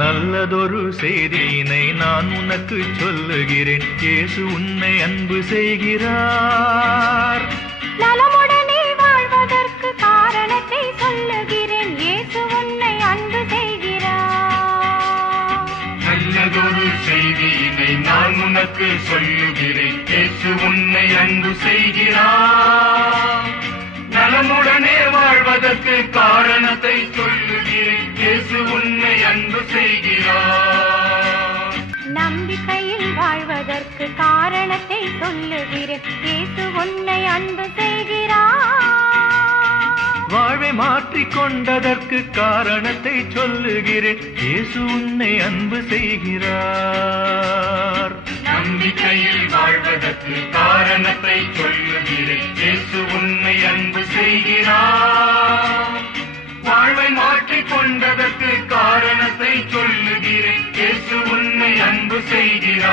நல்லதொரு செய்தியினை நான் உனக்கு சொல்லுகிறேன். இயேசு உன்னை அன்பு செய்கிறார். நலமுடனே வாழ்வதற்கு காரணத்தை சொல்லுகிறேன். இயேசு உன்னை அன்பு செய்கிறார். நல்லதொரு செய்தியினை நான் உனக்கு சொல்லுகிறேன். இயேசு உன்னை அன்பு செய்கிறார். நலமுடனே வாழ்வதற்கு காரணத்தை சொல்லுகிறேன். இயேசு உன்னை அன்பு செய்கிறார். நம்பிக்கையில் வாழ்வதற்கு காரணத்தை சொல்லுகிறேன். இயேசு உன்னை அன்பு செய்கிறார். வாழ்வை மாற்றிக் கொண்டதற்கு காரணத்தை சொல்லுகிறேன். இயேசு உன்னை அன்பு செய்கிறார். நம்பிக்கையில் வாழ்வதற்கு காரணத்தை சொல்லுகிறேன். இயேசு உன்னை அன்பு செய்கிறார். Mercedes.